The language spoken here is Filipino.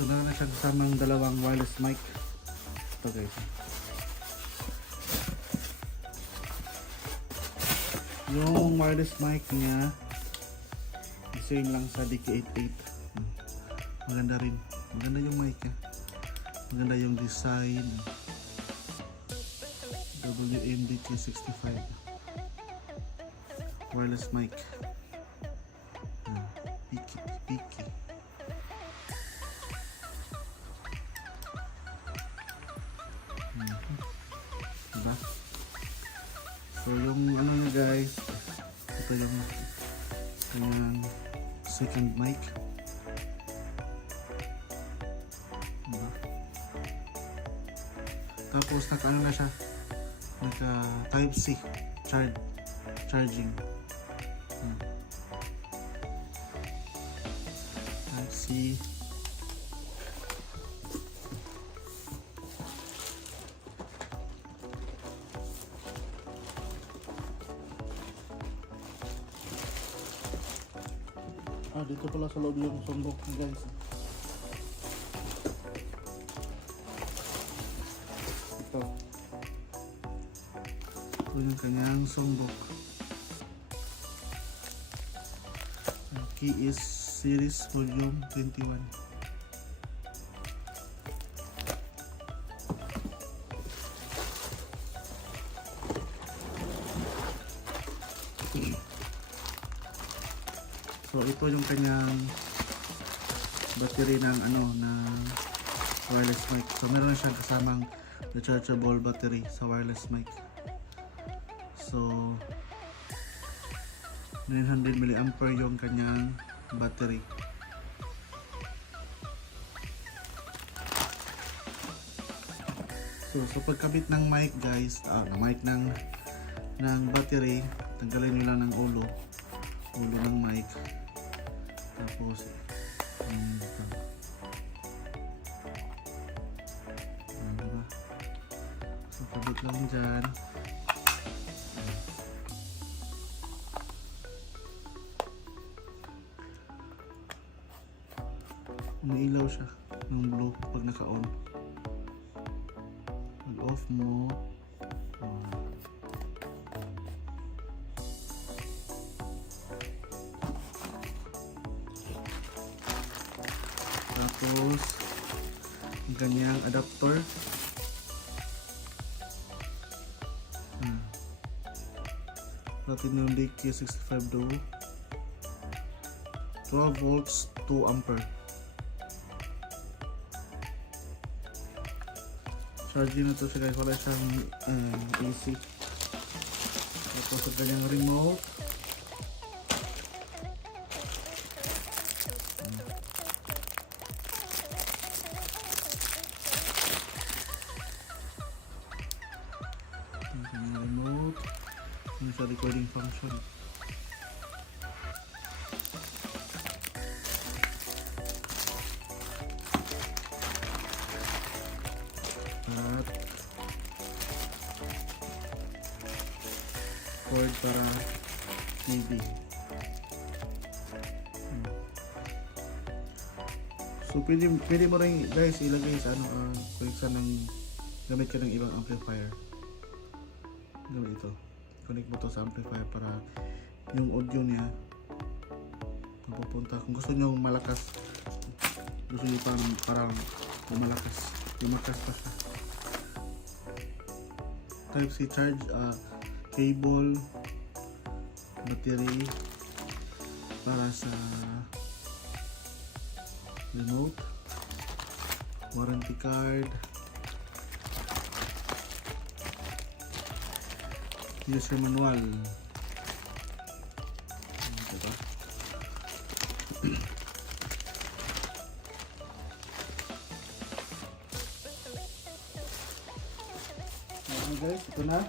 So na siya kasamang dalawang wireless mic. Ito guys. Yung wireless mic niya same lang sa DK88. Maganda rin. Maganda yung mic niya. Maganda yung design. WM-DK65 wireless mic. Piki. Diba? So yung ano niya guys, ito yung kanyang second mic. Diba? Tapos naka ano na siya, naka type C charging. Type C. Dito pala sa loob yung sumbok guys. Ito yung kanyang sumbok. Key is series volume 21. So ito yung kanyang battery ng wireless mic. So meron siyang kasamang rechargeable battery sa wireless mic. So 900 mAh yung kanyang battery. So sa pagkabit ng mic guys, mic ng battery, tanggalin nyo lang ng ulo ng mic. Tapos ito. Diba? So kabit lang dyan. Umiilaw siya ng blue pag naka-on. Pag off mo, tapos ang kanyang adapter. Platinum DK65 Duo, 12 volts 2 ampere. Charging na to siya guys, wala siyang AC. Tapos ang kanyang remote. Ang kanyang remote. Ano siya, recording function. At cord para TV. So pwede mo rin guys ilagay sa kung saan gamit ka ng ibang amplifier. Gamit ito. Connect mo to sa amplifier para yung audio niya mapupunta. Kung gusto nyo malakas, gusto nyo parang malakas, lumakas pa siya. Type C charge, cable, battery para sa remote, warranty card, user manual. Diba? Guys, ito na.